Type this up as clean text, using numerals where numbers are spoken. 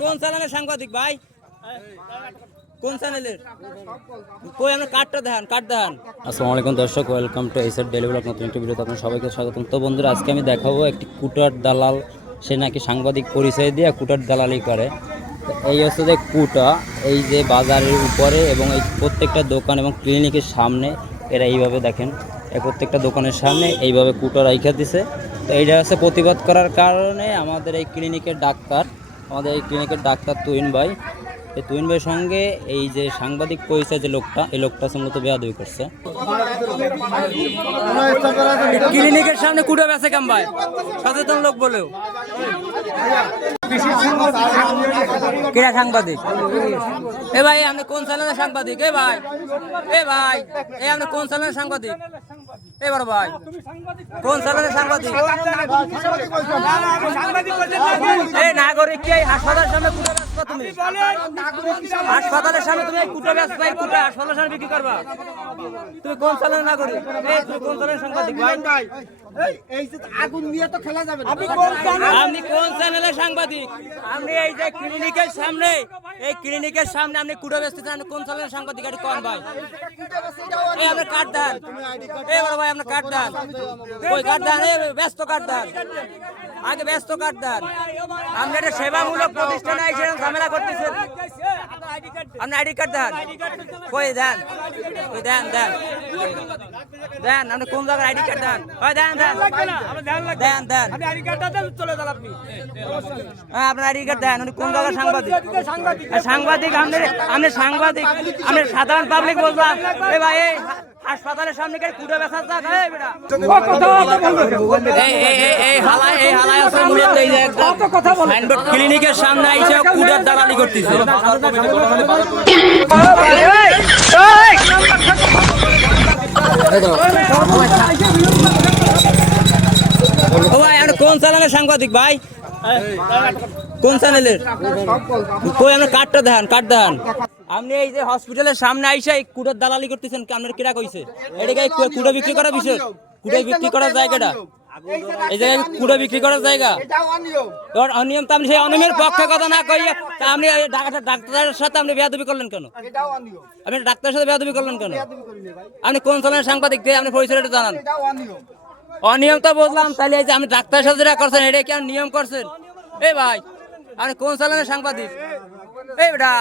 কোন চ্যানেলের সাংবাদিক ভাই? কোন চ্যানেলের? কই আমরা কার্ডটা দেখান, কার্ড দেখান। আসসালামু আলাইকুম দর্শক, ওয়েলকাম টু এইসব ডেইলি ব্লগ নতুন একটি ভিডিওতে আপনাদের সবাইকে স্বাগতম। তো বন্ধুরা, আজকে আমি দেখাবো একটি কুটার দালাল। সে নাকি সাংবাদিক পরিচয় দিয়ে কুটার দালালি করে। এই হচ্ছে যে কুটা, এই যে বাজারের উপরে এবং এই প্রত্যেকটা দোকান এবং ক্লিনিকের সামনে এরা এইভাবে দেখেন, এই প্রত্যেকটা দোকানের সামনে এইভাবে কুটা রাইখা দিছে। তো এইটা হচ্ছে প্রতিবাদ করার কারণে আমাদের এই ক্লিনিকের ডাক্তার তুহিন ভাই, এই তুহিন ভাইয়ের সঙ্গে এই যে সাংবাদিক পরিচয় যে লোকটা, এই লোকটা মূলত বেয়াদবি করছে। ক্লিনিকের সামনে কুটা বেচে কাম ভাই, সচেতন লোক বলেও কিরা সাংবাদিক? এ ভাই আপনি কোন চ্যানেলের সাংবাদিক? এ ভাই আপনি কোন চ্যানেলের সাংবাদিক? এবার ভাই কোন চ্যানেলের সাংবাদিক? এই নাগরিক কি হাসপাতালের সামনে কুটা বেচবা তুমি? হাসপাতালের সামনে তুমি কুটা বেচবা, এই কুটা হাসপাতালের সামনে বিক্রি করবা? তুমি কোন চ্যানেলের নাগরিক? এই তুমি কোন চ্যানেলের সাংবাদিক ভাই? আগুন নিয়ে তো খেলা যাবে না। আপনি কোন চ্যানেলের সাংবাদিক? আপনি এই যে ক্লিনিকের সামনে, এই ক্লিনিকের সামনে আপনি কুড়ে বেচতেছেন, আপনি কোন চ্যানেলের সাংবাদিক? এটা কোন ভাই? এই আপনি কার্ড দেন, এই বড় ভাই আপনি কার্ড দেন, ওই কার্ড দেন, এই ব্যস্ত কার্ড দেন, আগে ব্যস্ত কার্ড দেন। আপনি একটা সেবামূলক প্রতিষ্ঠানে এসে ঝামেলা করতেছেন, আপনি আইডি কার্ড দেন, কই দেন, ওই দেন দেন দেন, আপনি কোন জায়গায় আইডি কার্ড দেন, ওই দেন দেন দেন দেন, হ্যাঁ আপনার আইডি কার্ড দেন। উনি কোন জায়গায় সাংবাদিক? সাংবাদিক আপনি সাংবাদিক, আমি সাধারণ পাবলিক বললাম। এ ভাই এই হাসপাতালের সামনে কে কুড়ে বেচা যাক? এই হালাই আছে মূলত এই যে সাইনবোর্ড ক্লিনিকের সামনে আইসা কুড়ার দালালি করতেছে। ও ভাই আপনি কোন চ্যানেলের সাংবাদিক ভাই? কোন চ্যানেলের? কই আমরা কার্ডটা দেখান, কার্ড দেখান। আপনি এই যে হসপিটালের সামনে আইসা এই কুড়ার দালালি করতেছেন, আপনার কিরা কইছে? এটা কি কুড়া বিক্রি করার বিষয়? কুড়া বিক্রি করার জায়গাটা, এই জায়গায় কুড়া বিক্রি করার জায়গা অনিয়ম। তো আপনি সেই অনিয়মের পক্ষে কথা না কইয়া আপনি ডাক্তারের সাথে আপনি বেয়াদবি করলেন কেন? আপনি ডাক্তারের সাথে বেয়াদবি করলেন কেন? আপনি কোন চ্যানেলের সাংবাদিক দিয়ে আপনি পরিচয়টা জানান। অনিয়ম তো বুঝলাম, তাহলে এই যে আপনি ডাক্তারের সাথে যেটা করছেন এটা কি নিয়ম করছেন? এই ভাই আপনি কোন চ্যানেলের সাংবাদিক? এই বেটা